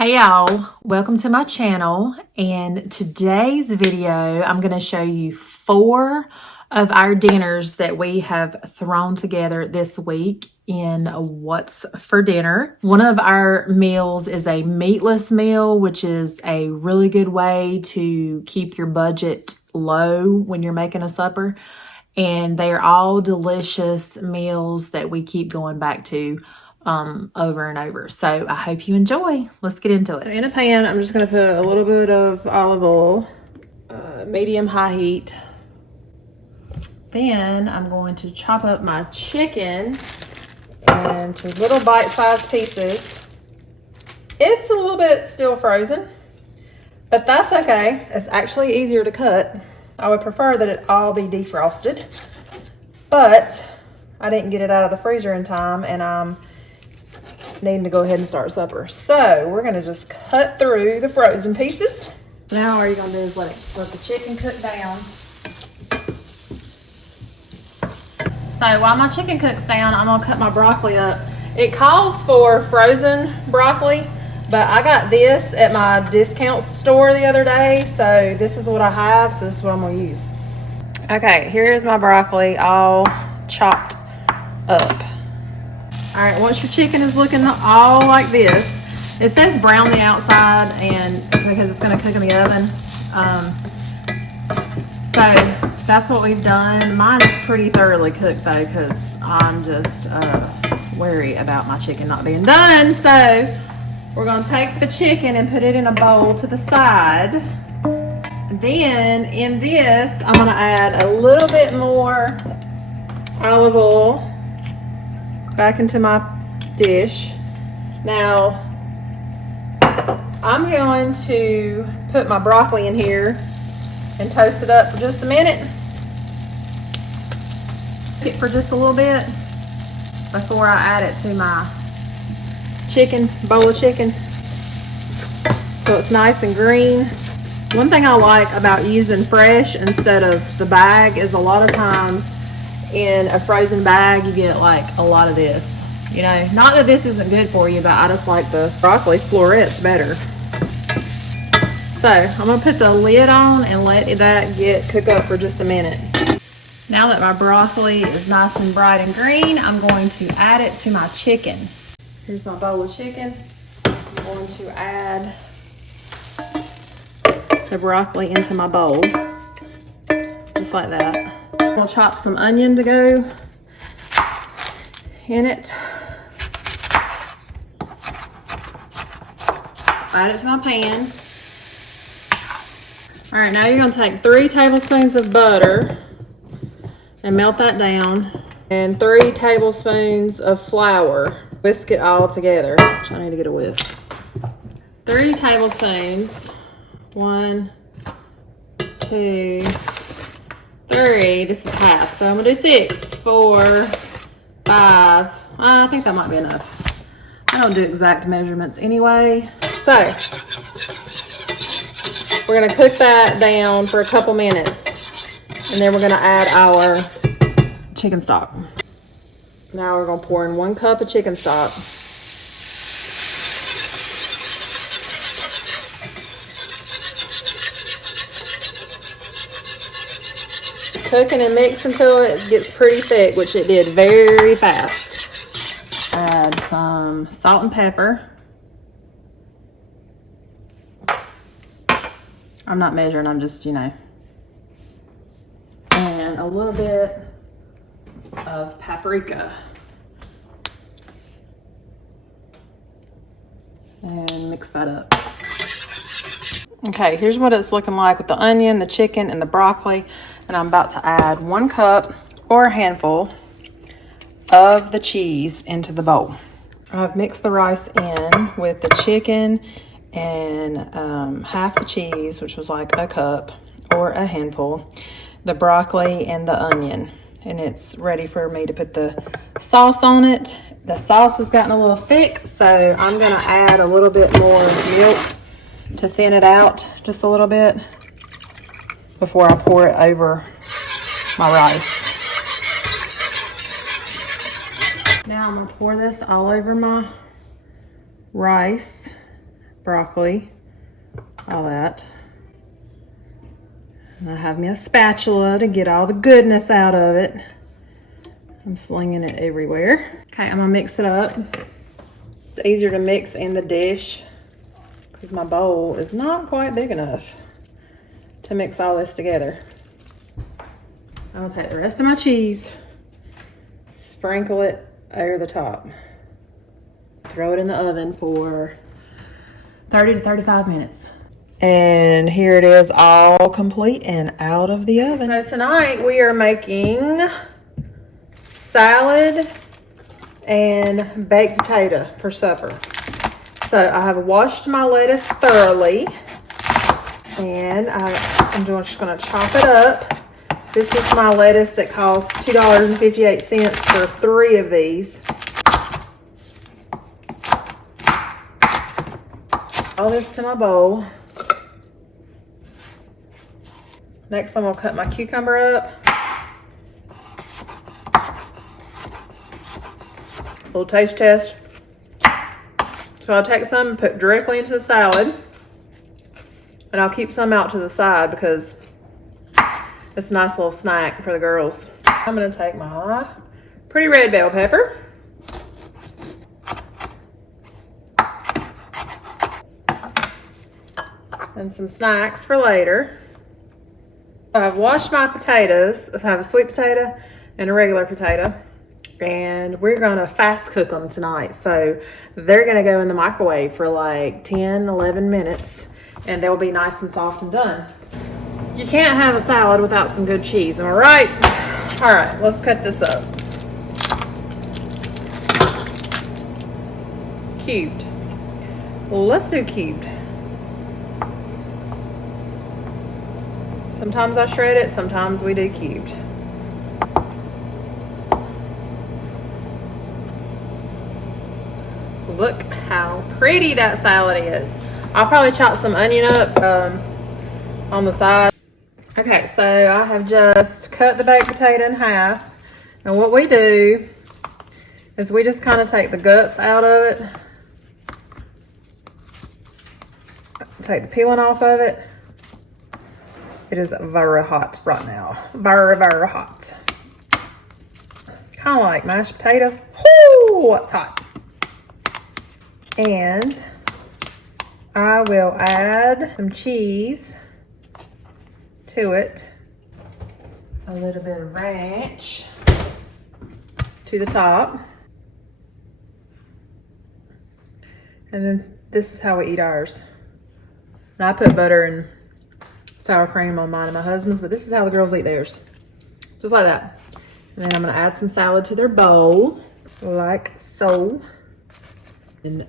Hey y'all, welcome to my channel, and today's video I'm going to show you 4 of our dinners that we have thrown together this week in What's for Dinner. One of our meals is a meatless meal, which is a really good way to keep your budget low when you're making a supper, and they are all delicious meals that we keep going back to over and over. So I hope you enjoy. Let's get into it. So in a pan, I'm just going to put a little bit of olive oil, medium high heat. Then I'm going to chop up my chicken into little bite-sized pieces. It's a little bit still frozen, but that's okay. It's actually easier to cut. I would prefer that it all be defrosted, but I didn't get it out of the freezer in time, and I'm needing to go ahead and start supper. So we're gonna just cut through the frozen pieces. Now all you're gonna do is let the chicken cook down. So while my chicken cooks down, I'm gonna cut my broccoli up. It calls for frozen broccoli, but I got this at my discount store the other day, so this is what I have, so this is what I'm gonna use. Okay, here's my broccoli all chopped up. All right, once your chicken is looking all like this, it says brown the outside, and because it's going to cook in the oven. So that's what we've done. Mine is pretty thoroughly cooked though, because I'm just wary about my chicken not being done. So we're going to take the chicken and put it in a bowl to the side. Then in this, I'm going to add a little bit more olive oil back into my dish. Now I'm going to put my broccoli in here and toast it up for just a minute. Cook it for just a little bit before I add it to my bowl of chicken, so it's nice and green. One thing I like about using fresh instead of the bag is a lot of times in a frozen bag you get like a lot of this, you know, not that this isn't good for you, but I just like the broccoli florets better. So I'm gonna put the lid on and let that cook up for just a minute. Now that my broccoli is nice and bright and green, I'm going to add it to my chicken. Here's my bowl of chicken. I'm going to add the broccoli into my bowl, just like that. I'm gonna chop some onion to go in it. Add it to my pan. All right, now you're gonna take 3 tablespoons of butter and melt that down, and 3 tablespoons of flour. Whisk it all together. I need to get a whisk. 3 tablespoons. 1, 2, 3. This is half, so I'm gonna do 6, 4, 5. I think that might be enough. I don't do exact measurements anyway. So we're gonna cook that down for a couple minutes, and then we're gonna add our chicken stock. Now we're gonna pour in 1 cup of chicken stock. Cooking and mix until it gets pretty thick, which it did very fast. Add some salt and pepper. I'm not measuring, I'm just, you know. And a little bit of paprika. And mix that up. Okay, here's what it's looking like with the onion, the chicken, and the broccoli. And I'm about to add 1 cup or a handful of the cheese into the bowl. I've mixed the rice in with the chicken and half the cheese, which was like a cup or a handful, the broccoli and the onion. And it's ready for me to put the sauce on it. The sauce has gotten a little thick, so I'm gonna add a little bit more milk to thin it out just a little bit before I pour it over my rice. Now I'm gonna pour this all over my rice. broccoli, all that. And I have me a spatula to get all the goodness out of it. I'm slinging it everywhere. Okay, I'm gonna mix it up. It's easier to mix in the dish because my bowl is not quite big enough to mix all this together. I'm gonna take the rest of my cheese, sprinkle it over the top, throw it in the oven for 30 to 35 minutes. And here it is, all complete and out of the oven. So tonight we are making salad and baked potato for supper. So I have washed my lettuce thoroughly, and I'm just gonna chop it up. This is my lettuce that costs $2.58 for 3 of these. All this to my bowl. Next, I'm gonna cut my cucumber up. Little taste test. So I'll take some and put directly into the salad. And I'll keep some out to the side because it's a nice little snack for the girls. I'm gonna take my pretty red bell pepper. And some snacks for later. I've washed my potatoes. I have a sweet potato and a regular potato. And we're gonna fast cook them tonight. So they're gonna go in the microwave for like 10, 11 minutes. And they'll be nice and soft and done. You can't have a salad without some good cheese, am I right? All right, let's cut this up. Cubed. Well, let's do cubed. Sometimes I shred it, sometimes we do cubed. Look how pretty that salad is. I'll probably chop some onion up on the side. Okay, so I have just cut the baked potato in half. And what we do is we just kind of take the guts out of it. Take the peeling off of it. It is very hot right now. Very, very hot. Kind of like mashed potatoes. Whoo, it's hot. And I will add some cheese to it. A little bit of ranch to the top. And then this is how we eat ours. And I put butter and sour cream on mine and my husband's, but this is how the girls eat theirs. Just like that. And then I'm gonna add some salad to their bowl, like so. And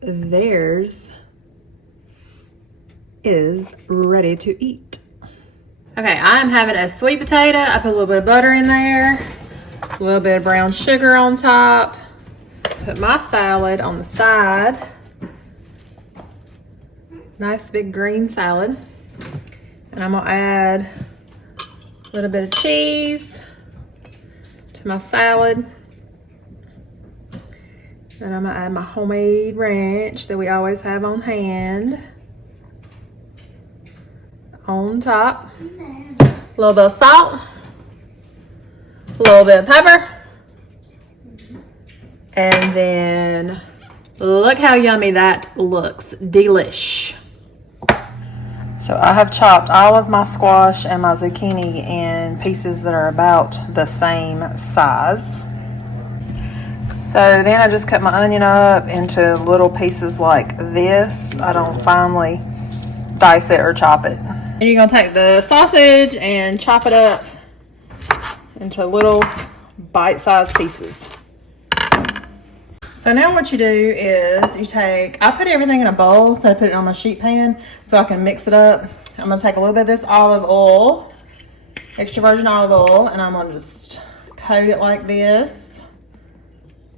theirs is ready to eat. Okay, I'm having a sweet potato. I put a little bit of butter in there, a little bit of brown sugar on top. Put my salad on the side. Nice big green salad. And I'm gonna add a little bit of cheese to my salad. And I'm gonna add my homemade ranch that we always have on hand. On top. A little bit of salt. A little bit of pepper. And then look how yummy that looks. Delish. So I have chopped all of my squash and my zucchini in pieces that are about the same size. So then I just cut my onion up into little pieces like this. I don't finely dice it or chop it. And you're gonna take the sausage and chop it up into little bite-sized pieces. So now what you do is you take, I put everything in a bowl, so I put it on my sheet pan so I can mix it up. I'm gonna take a little bit of this olive oil, extra virgin olive oil, and I'm gonna just coat it like this.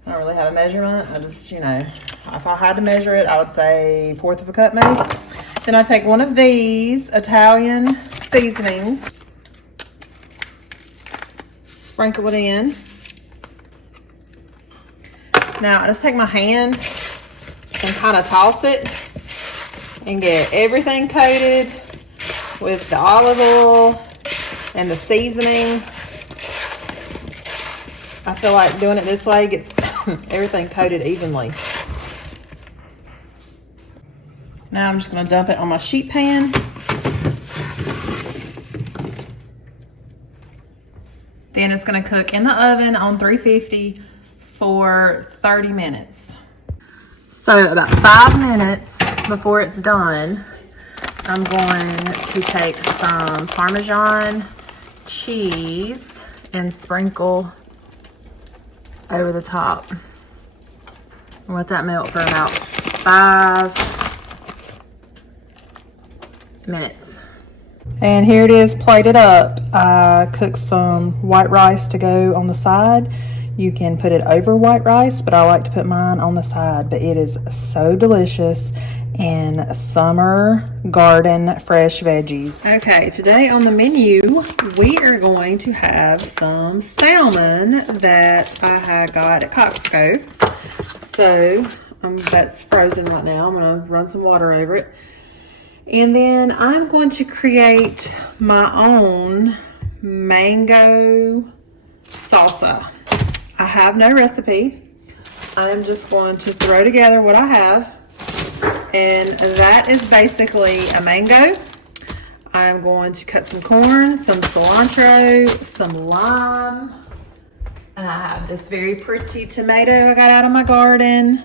I don't really have a measurement. I just, you know, if I had to measure it, I would say 1/4 of a cup maybe. Then I take one of these Italian seasonings, sprinkle it in. Now I just take my hand and kind of toss it and get everything coated with the olive oil and the seasoning. I feel like doing it this way gets everything coated evenly. Now I'm just going to dump it on my sheet pan. Then it's going to cook in the oven on 350 for 30 minutes. So about 5 minutes before it's done, I'm going to take some Parmesan cheese and sprinkle over the top. And let that melt for about 5 minutes. And here it is plated up. I cooked some white rice to go on the side. You can put it over white rice, but I like to put mine on the side. But it is so delicious. And summer garden fresh veggies. Okay, today on the menu, we are going to have some salmon that I had got at Costco. So that's frozen right now. I'm gonna run some water over it. And then I'm going to create my own mango salsa. I have no recipe. I'm just going to throw together what I have. And that is basically a mango. I'm going to cut some corn, some cilantro, some lime. And I have this very pretty tomato I got out of my garden.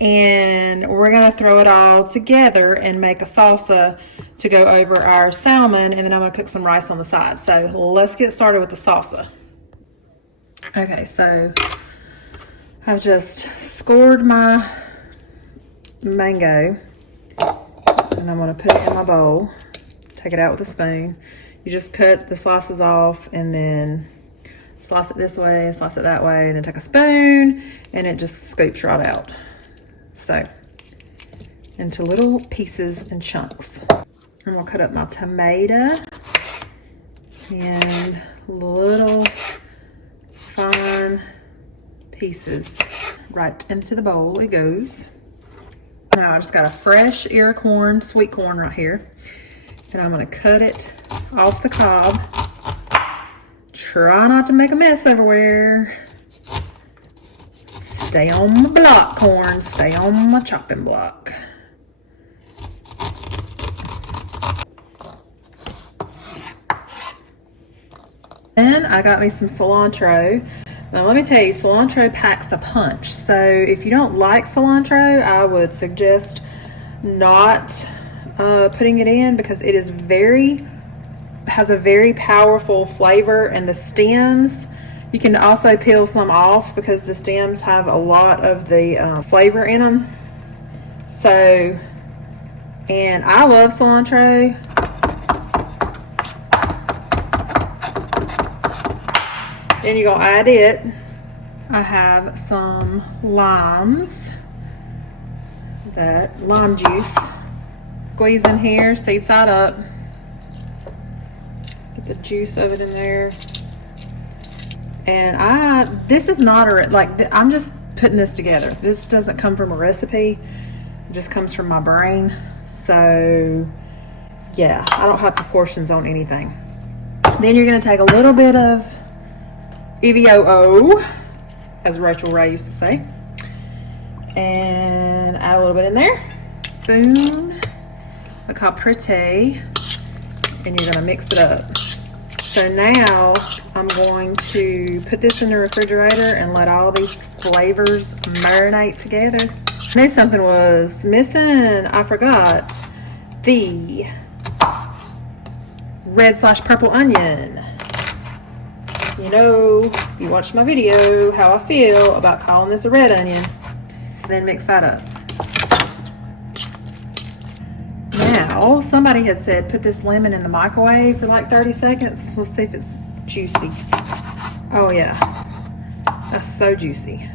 And we're going to throw it all together and make a salsa to go over our salmon. And then I'm going to cook some rice on the side. So let's get started with the salsa. Okay, so I've just scored my mango and I'm going to put it in my bowl. Take it out with a spoon. You just cut the slices off and then slice it this way, slice it that way, and then take a spoon and it just scoops right out. So, into little pieces and chunks. I'm going to cut up my tomato and little fine pieces. Right into the bowl it goes. Now I just got a fresh ear of corn, sweet corn right here. And I'm going to cut it off the cob. Try not to make a mess everywhere. Stay on my block, corn. Stay on my chopping block. And I got me some cilantro. Now let me tell you, cilantro packs a punch. So if you don't like cilantro, I would suggest not putting it in because it is has a very powerful flavor, and the stems, you can also peel some off because the stems have a lot of the flavor in them. So, and I love cilantro. Then you're gonna add it. I have some limes, that lime juice. Squeeze in here, seed side up. Get the juice of it in there. And this is not I'm just putting this together. This doesn't come from a recipe. It just comes from my brain. So yeah, I don't have proportions on anything. Then you're gonna take a little bit of EVOO, as Rachel Ray used to say, and add a little bit in there. Boom. Look how pretty. And you're gonna mix it up. So now I'm going to put this in the refrigerator and let all these flavors marinate together. I knew something was missing. I forgot the red/purple onion. You know, you watched my video, how I feel about calling this a red onion. Then mix that up. Now, somebody had said put this lemon in the microwave for like 30 seconds. Let's see if it's juicy. Oh yeah, that's so juicy.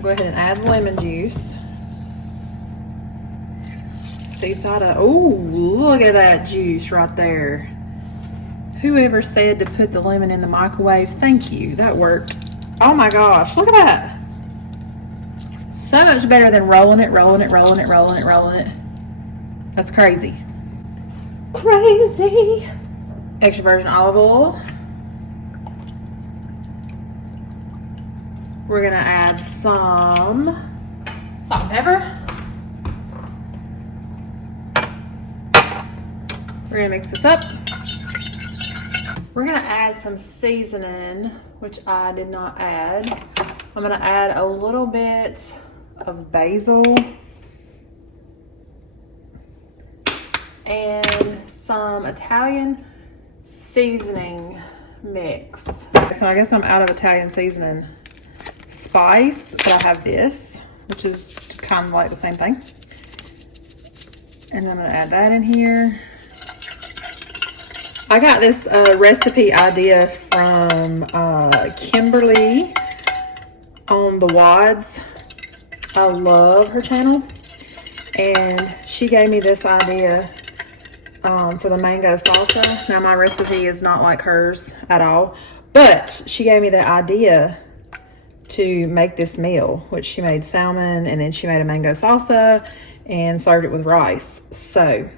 Go ahead and add lemon juice. Seed side up. Oh, look at that juice right there. Whoever said to put the lemon in the microwave, thank you. That worked. Oh my gosh, look at that. so much better than rolling it. That's crazy. Crazy. Extra virgin olive oil. We're gonna add some salt and pepper. We're gonna mix this up. We're gonna add some seasoning, which I did not add. I'm gonna add a little bit of basil and some Italian seasoning mix. So I guess I'm out of Italian seasoning spice, but I have this, which is kind of like the same thing. And I'm gonna add that in here. I got this recipe idea from Kimberly on the Wads. I love her channel, and she gave me this idea for the mango salsa. Now my recipe is not like hers at all, but she gave me the idea to make this meal, which she made salmon and then she made a mango salsa and served it with rice. So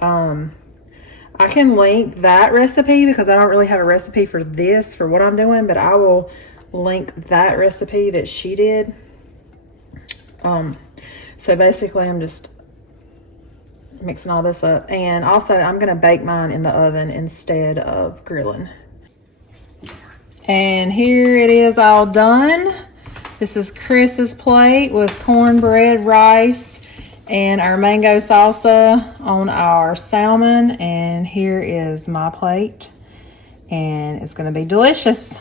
I can link that recipe because I don't really have a recipe for this for what I'm doing, but I will link that recipe that she did. So basically I'm just mixing all this up, and also I'm gonna bake mine in the oven instead of grilling. And here it is all done. This is Chris's plate with cornbread, rice, and our mango salsa on our salmon. And here is my plate, and it's gonna be delicious.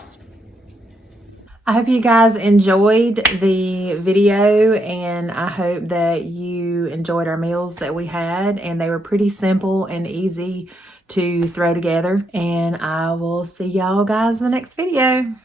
I hope you guys enjoyed the video, and I hope that you enjoyed our meals that we had, and they were pretty simple and easy to throw together. And I will see y'all guys in the next video.